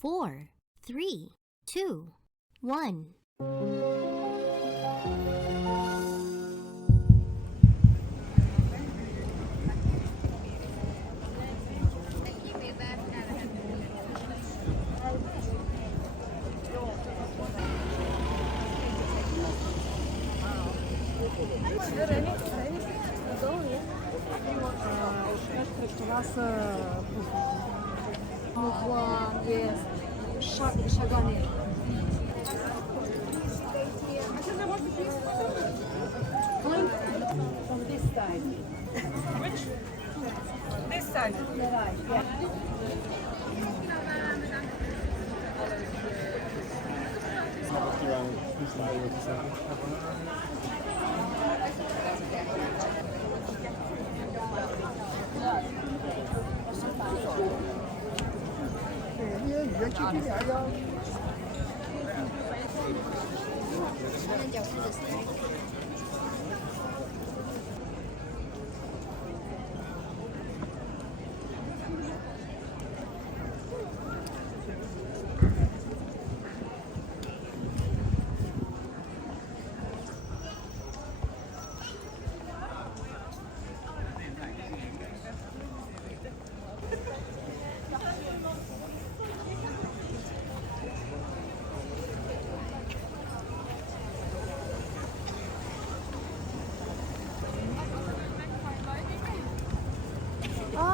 4, 3, 2, 1. From this side. Which? This side. Right. Yeah.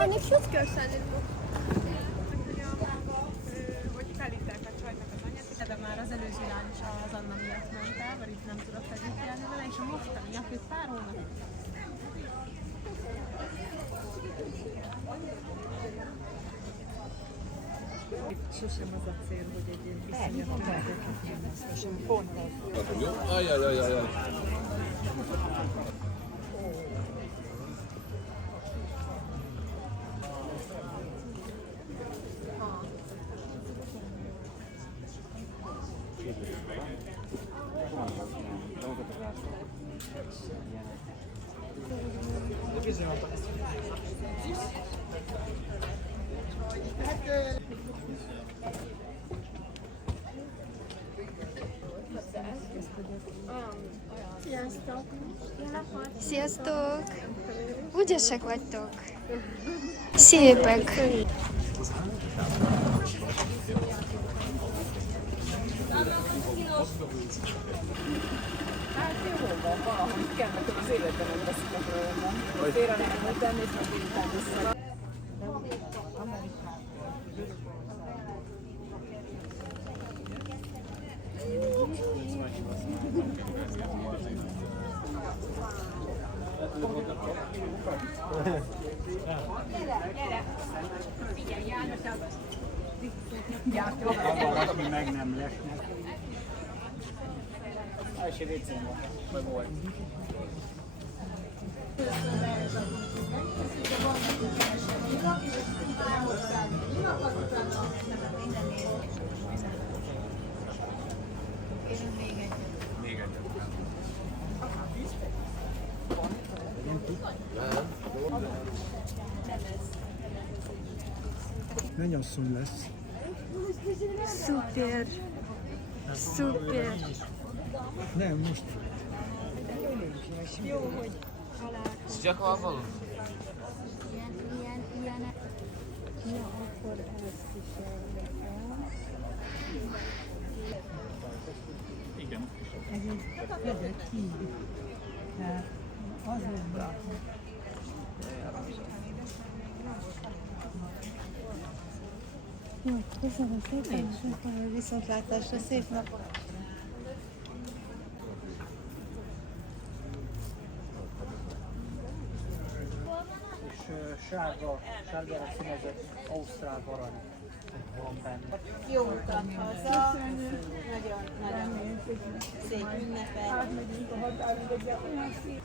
Ne cute görselleri bu. Hogy felhívták a csajnak az anyát, de már az előző lány is az Anna miatt ment el, mert itt nem tudott együttélni vele, és a mostani apjuk pár hónap. Sosem az a cél, hogy egy ilyen viszonyat sosem pont az. Jó? Ajajajajaj. Sziasztok! Ügyesek vagytok! Szépek! Hát jó van, valamit kell, nekem az életben nem veszik róla. Félre nem tenni, és meg délután vissza. Figyelj, János, az, ami meg nem lesnek. Első vécén van, vagy volt. Még egyet. Mennyasszony lesz. Szuper! Szuper! Nem, most. Sıcak hava falan. Igen. Ez egy híd. Tehát azért Jó, köszönöm szépen, és viszontlátásra, szép napot! És sárgára színezett ausztrál arany van benne. Jó utat haza! Nagyon szép ünnepet! átmegyünk a határvidékre, olyan szép.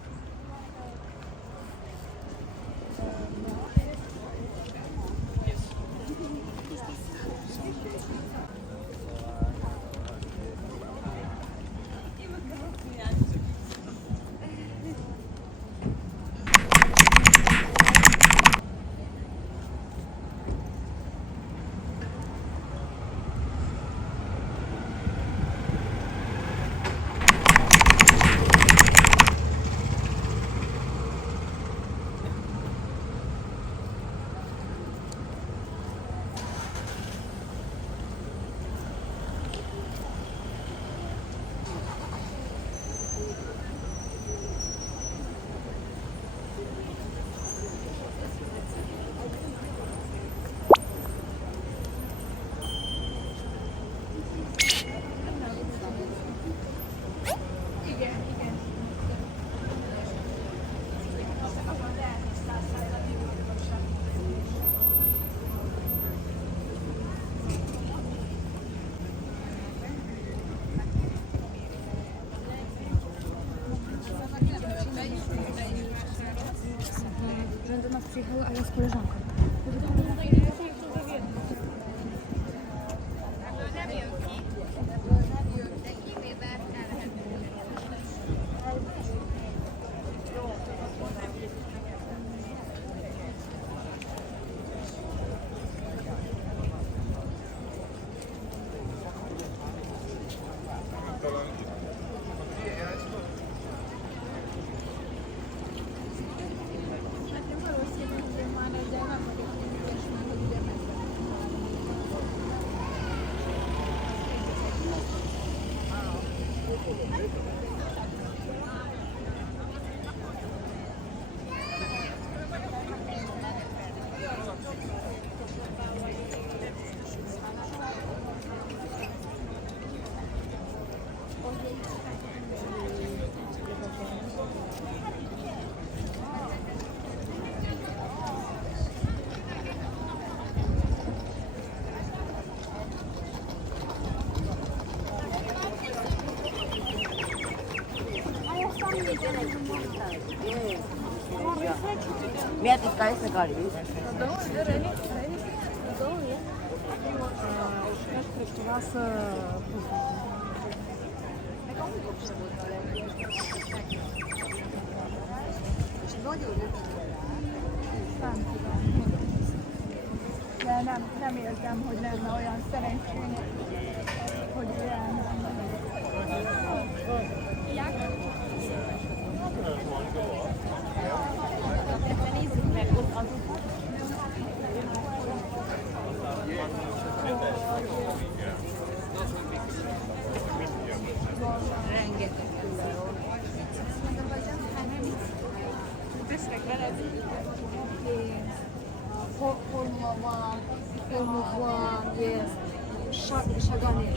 Przyjechała, a ja z koleżanką. Mietitkö se kari? De nem érzem, hogy lenne olyan szerencsém, hogy ilyen. Tesznek veled? Formula jest szagany.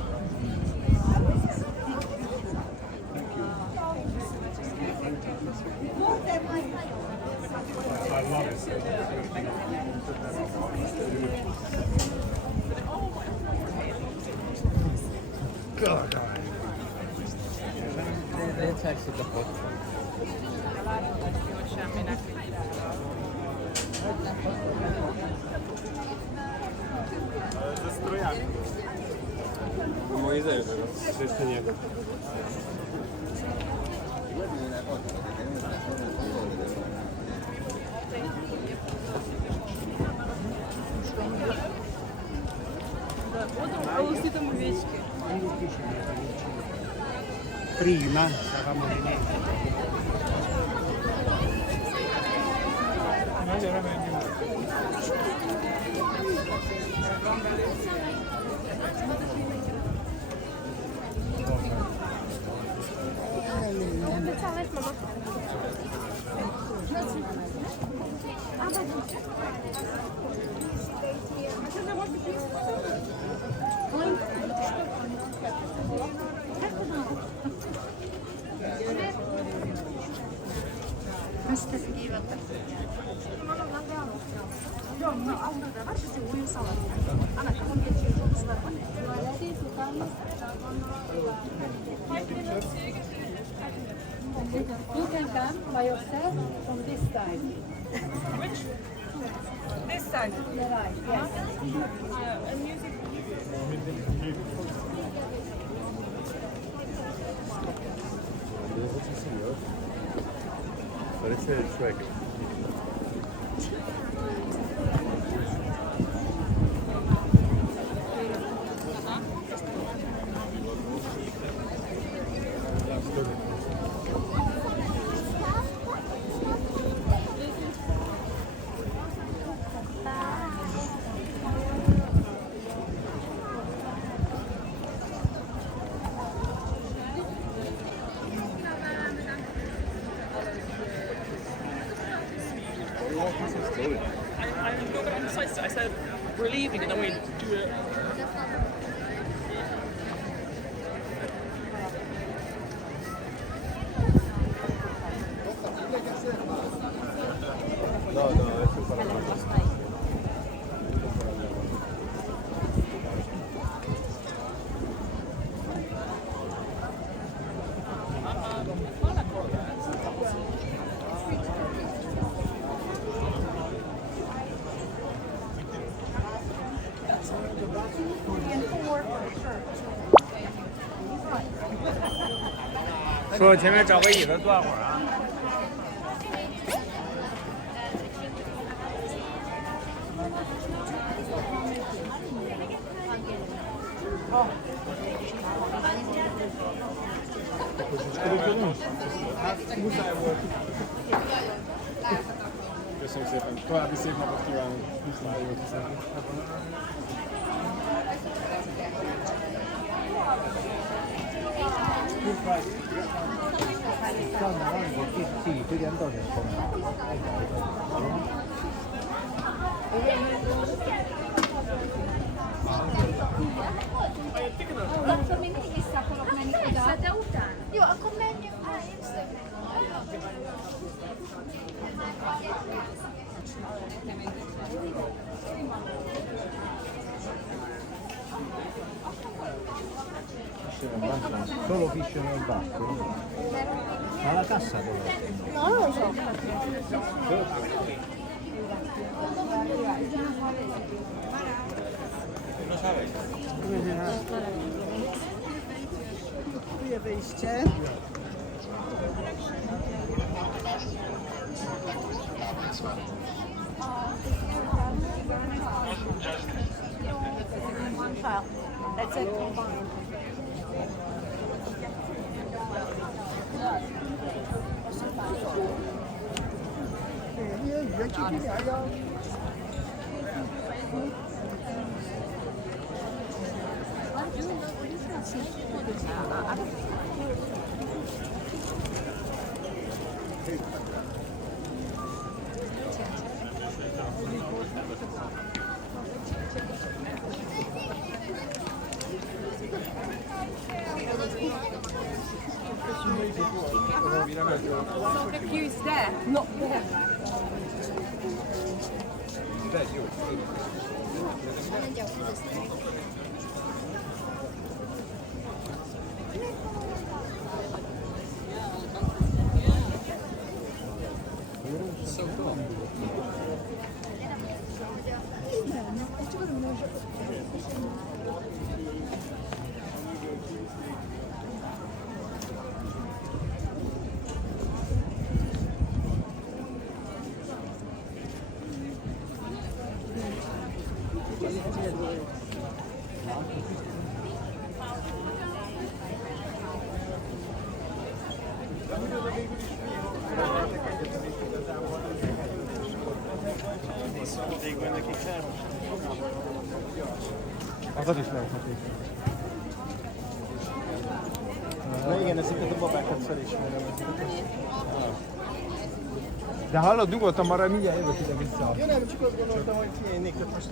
Moje zajęcie, jeszcze nie. Prima stavamo venendo. You can come by yourself from this side. This side. The right, yes. Parece Shrek. 说前面找个椅子坐会儿啊。Köszönöm szépen. További szép napot kívánok. Viszont jót hiszem. Akkor még mindig vissza akarok menni oda. De utána. Jó, akkor menjünk. Solo fish nel bacco. Alla cassa dove? Non lo so. Wyjście. One file. That's it. Combined. So confused there, not there. Az is lehetett. Na igen, ezeket a babákat felismerem. De hallod, nyugodtan maradj, mindjárt jövök ide vissza. Ja nem, csak azt gondoltam, hogy kiennék, hogy most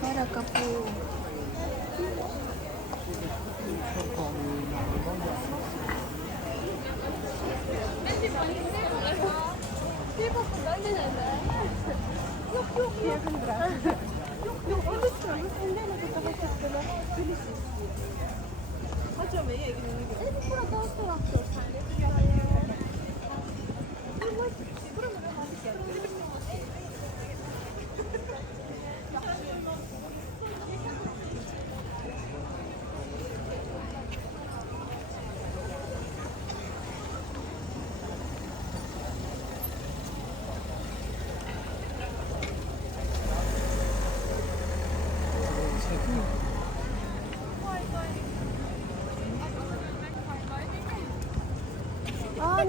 Karakapu.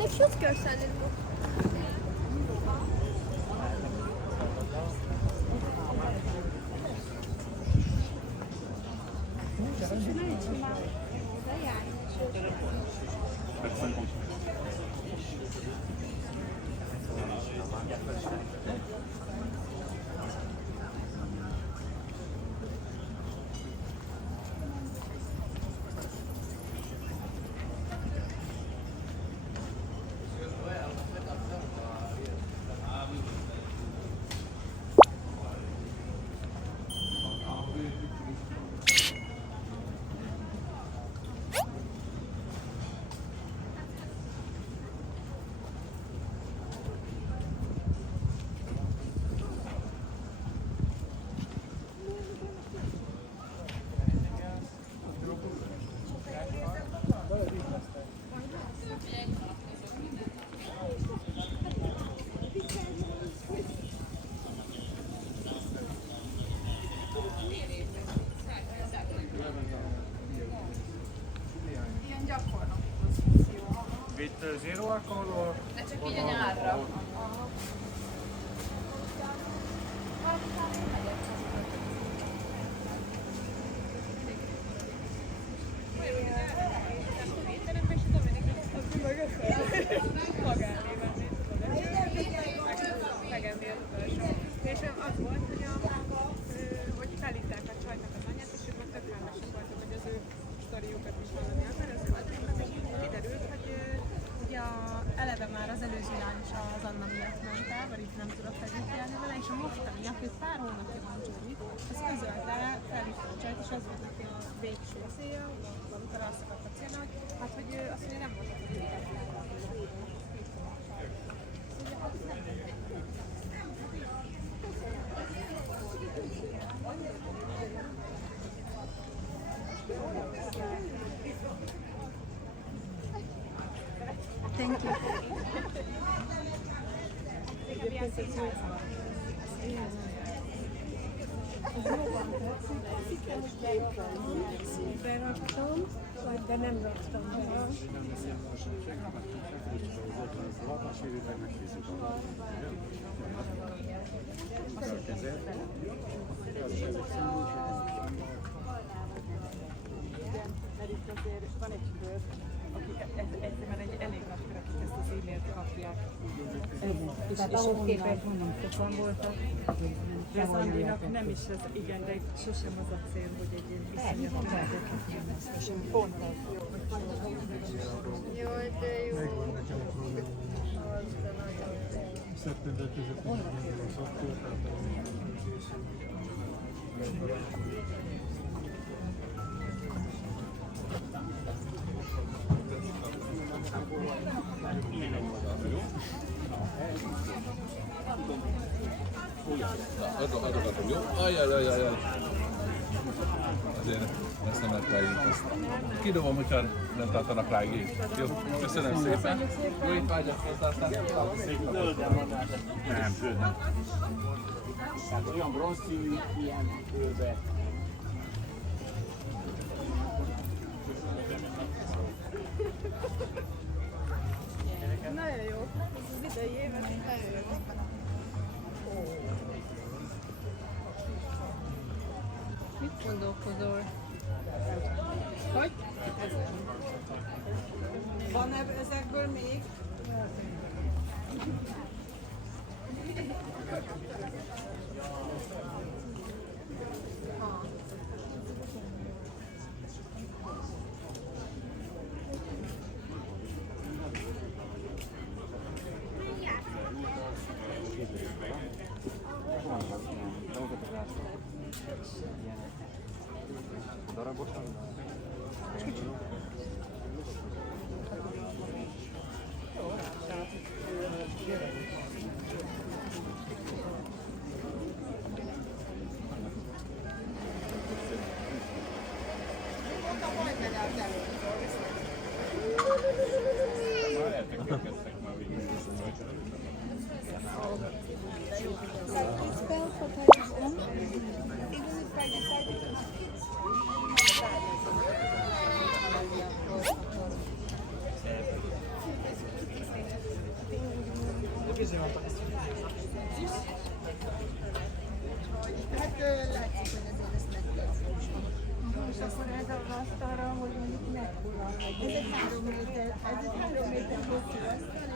Quelle chose que ça allait le Itt zero alkoholról? De csak így a nyárra. És az volt, hogy felhívták a csajnak az anyját, és ők meg tök hálások voltak, hogy az ő sztoriukat is hallani akar, az ő anyjának, és kiderült, hogy ugye eleve már az előző lány is az Anna miatt ment el, vagy itt nem tudott együtt élni vele, és a mostani, aki pár hónapja van Joey, az közölte, felhívta a csajt, és az volt neki a végső célja, amikor azt akarta célna, hogy hát, hogy azt mondja, nem volt a véget. Thank you. Beraktam, de nem raktam be. Mert itt azért van egy kör, akik egyszerűen egy elég nagy kör, akik ezt az e-mailt kapják. Tehát ahhoz képest mondom, sokan voltak. De az Andinak nem is ez, igen, de sosem az a cél, hogy egy ilyen viszonyat pont az jó. Jaj, de jó. Szeptember közepén indul a szakkör, Adogatom, jó? Ajjajajajaj. Azért ezt nem lehet ráírni. Kidobom, hogyha nem tartanak rá igényt. Jó, köszönöm szépen. Jó étvágyat hozzá, aztán szép napot. Nem, zöld nem. Tehát olyan bronzszínű, ilyen kőbe. Nagyon jó. Ez az idei évet nagyon jó. Mit gondolkozol? Hogy? Van ezekből még? Darabosan? És akkor ez az asztalra, hogy mondjuk mekkora? Ez egy 3 méter hosszú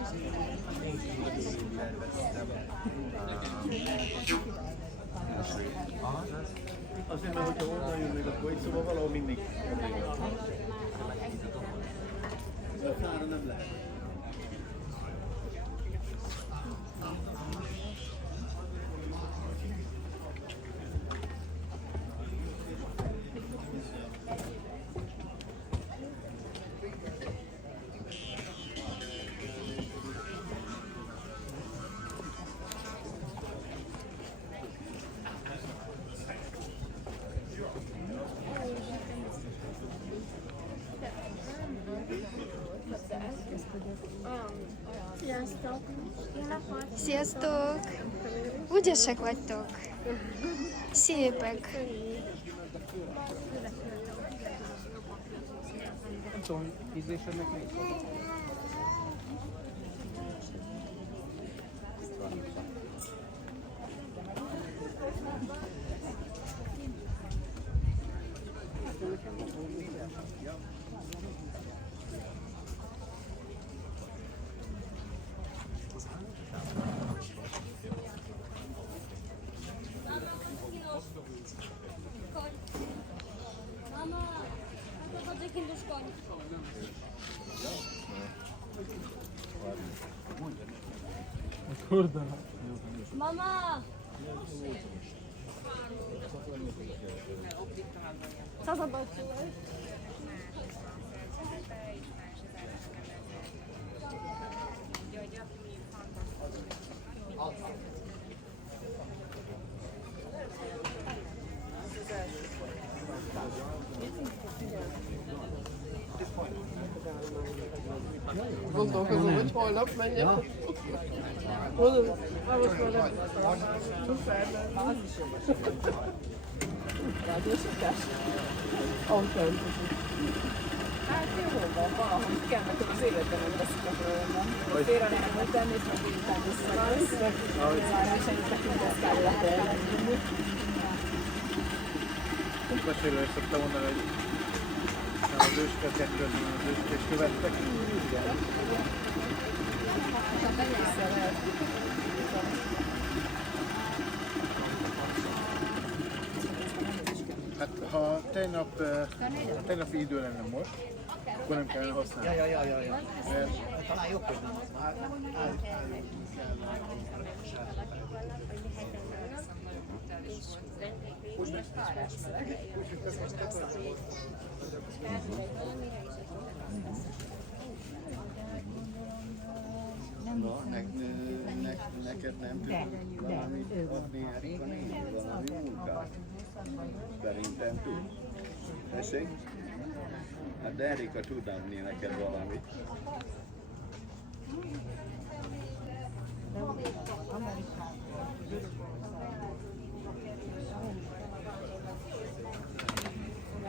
asztal, Azért, mert hogyha onnan jönnek, akkor egy szóval valahol mindig. A fára nem lehet. Sziasztok! Sziasztok! Ügyesek vagytok! Szépek! Nem tudom, ízlésednek még. Mama, to chodzę do szkoły. Kurde. Mama! Co zobaczyłeś? Gondolkozom, hogy holnap menjek. Mondom, most már nem szuper nem. Rádiósítás? Autóztatás. Hát jó van, valahogy kell, mert az életben nem veszik a programban. Félre nem volt tenni, és meg délután visszajössz. Már is egyik tekintet kellett elmenni. Mesélő is szokta mondani, hogy az ősket kettőzni, az őskés követtek. Igen. Hát ha tegnapi idő lenne most, akkor nem kellene használni. Ja. Talán jobb, hogy nem az már. Neked nem tudod valamit adni Erika néni, valami munkát? Szerintem tud. Tessék? Hát de Erika tud adni neked valamit.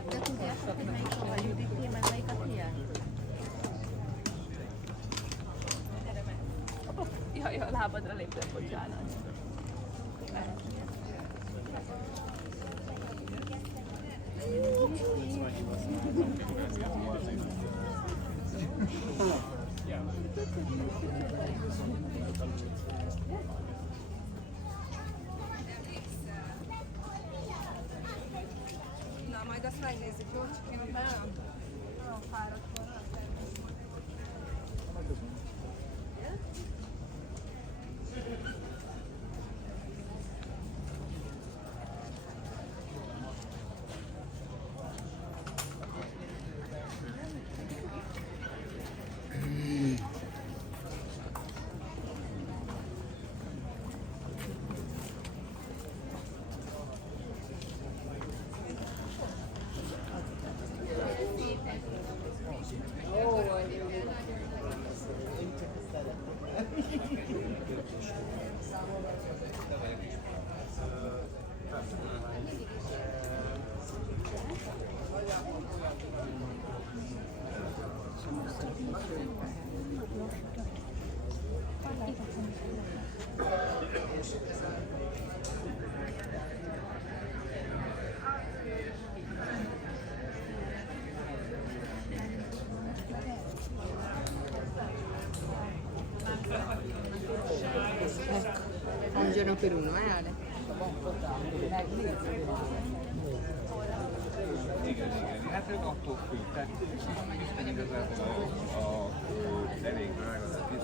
De tudjátok, hogy melyik a Judit, meg melyik a Tián? Jaj, a lábadra léptem, bocsánat. Na, majd azt megnézzük, jó? Csak én nem fáradt volna. no per uno, Ale. Igen. Hát ez attól függ. Tehát Isten igazából elég drága, de 10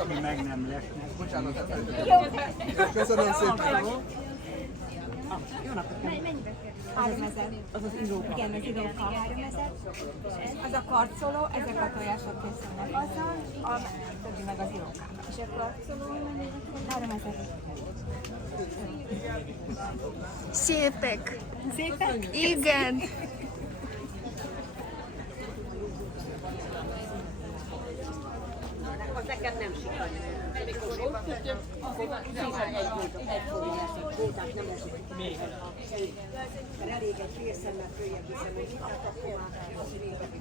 ami meg nem lesz. Bocsánat, Köszönöm szépen. Jó napot! Mennyibe kerül? 3000. Az az iróka. Igen, az iróka. 3000. Az a karcoló, ezek a tojások készülnek azzal, a többi meg az irókának. És a karcoló mennyibe kerül? 3000. Szépek. Szépek? Igen. Az nekem nem sikerült. Amikor ott tudjuk, akkor szépen egy voltak, nem esik. Még. Mert elég egy fél szemmel följebb viszem, hogy hát akkor már az régebb.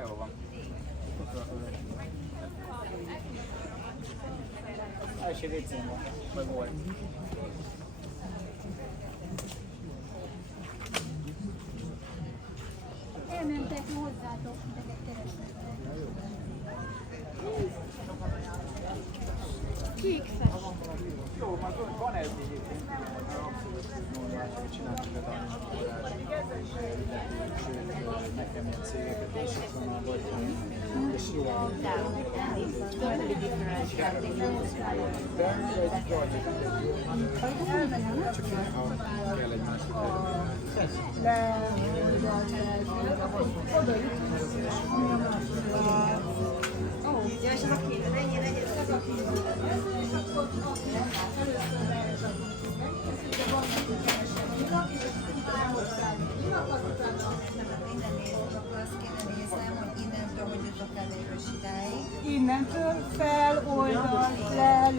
Jó van. első récén van, meg volt. Elmentek hozzátok, titeket keresnek. Kékfes. Jó, már van ez egyébként, normális, hogy csináltuk a tanulmányokat, sőt, nekem ilyen cégeket is ott van a vagy, és jó a de egy projekt, csak kell egy másik Ja, és az a két, mennyire legyen az a két. Innentől fel, oldal, le.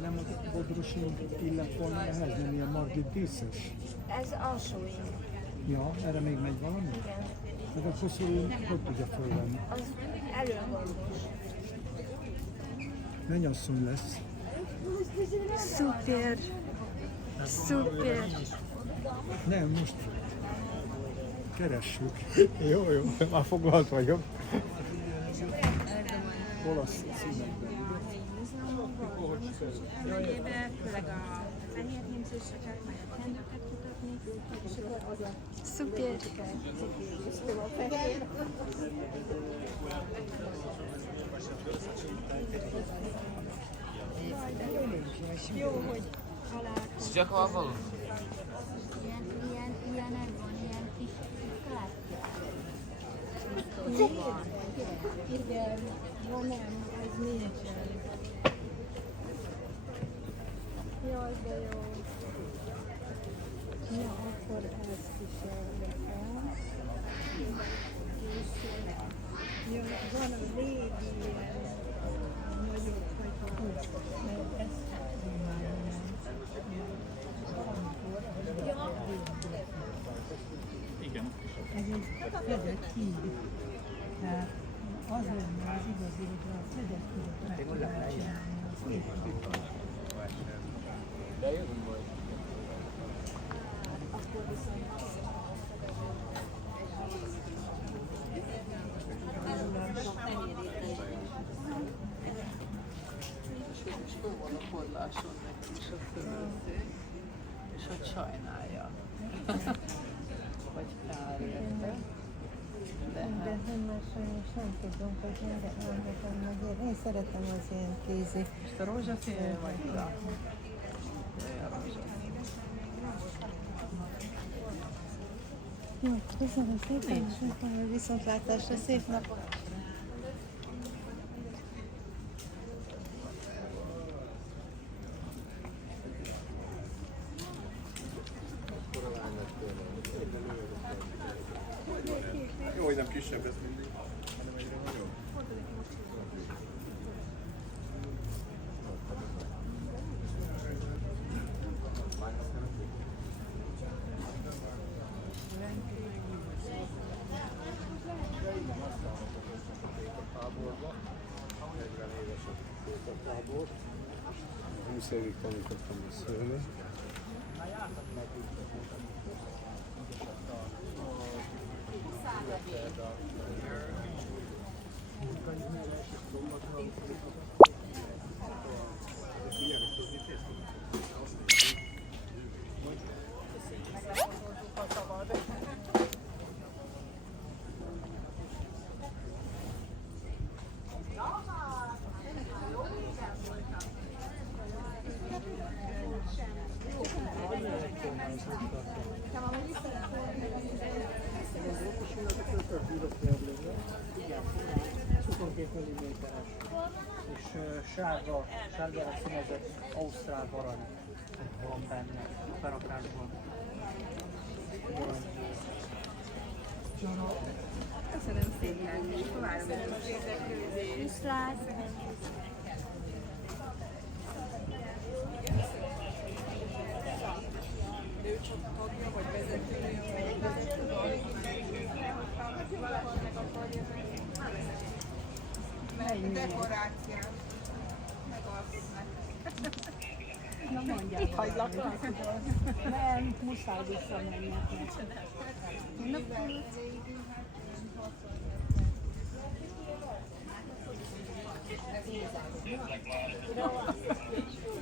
Nem a Bodrosin illett volna ehhez, nem ilyen Margit díszes? Ez alsó ing. Ja, erre még megy valami? Igen. Meg a koszorú hogy tudja fölvenni? Az előhangos. Mennyasszony lesz? Szuper. Szuper. Nem, most keressük. Jó, már foglalt vagyok. Olasz színekben. Jövőjében főleg a fehér hímzéseket, majd a kendőket kutatni, és akkor az a Szuper. a fehér. Jó, hogy találkozunk. Sıcak hava alın. Ilyenek van, ilyen kis kártya. Igen, van nem, ez nincsen. Jaj, de jó. Ja, akkor ezt is elvetem. Ja, van a régi nagyobb hagyó, mert ez Igen. Ez egy fedett híd. Tehát az lenne az igazi, hogy a fedett hídot meg tudnál csinálni az építőt. De jövünk majd. És föl van a podláson nekem is a fölötték, és hogy sajnálja. Vagy kár érte. De nem, mert sajnos nem tudunk, hogy erre elmetem meg. Én szeretem az ilyen kézi. Most a rózsafél vagy a... Jó, köszönöm szépen, és akkor viszontlátásra, szép napot! Jó, hogy nem kisebb ez mindig, hanem egyre nagyobb. Táborba, 40 éves a tábor. 20 évig tanítottam beszélni. És sárga színezett ausztrál arany van benne, berakásban. Köszönöm szépen, és várom az érdeklődést. Viszlát! Ő csak tagja, vagy vezetője, vagy vezetője. Dekoráció. Na mondjál. Itt hagylak. Nem, muszáj visszamenni.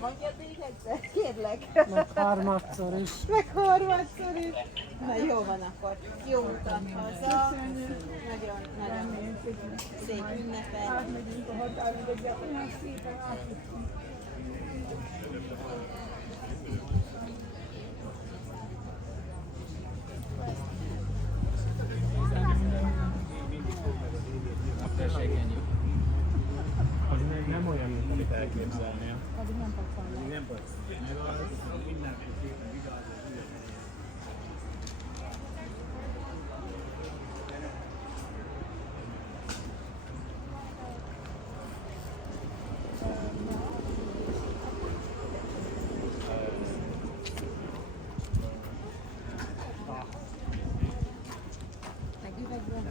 Mondjad még egyszer, kérlek. Meg harmadszor is. Meg harmadszor is. Na jó van akkor. Jó utat haza. Nagyon szép ünnepet. Átmegyünk a határon, de olyan szépen átmegyünk. Az még nem olyan, mint amit elképzelnél. Addig nem pakolnak. Nem vagy. Meg az mindenki szépen vigyázz. Meg üvegben.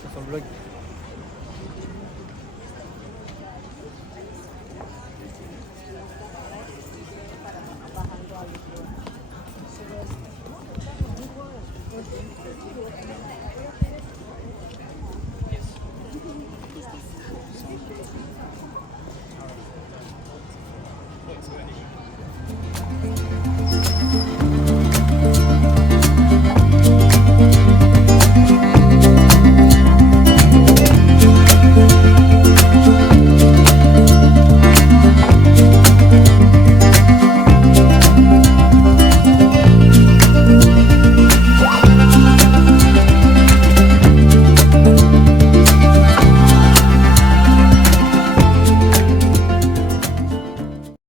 C'est un blog.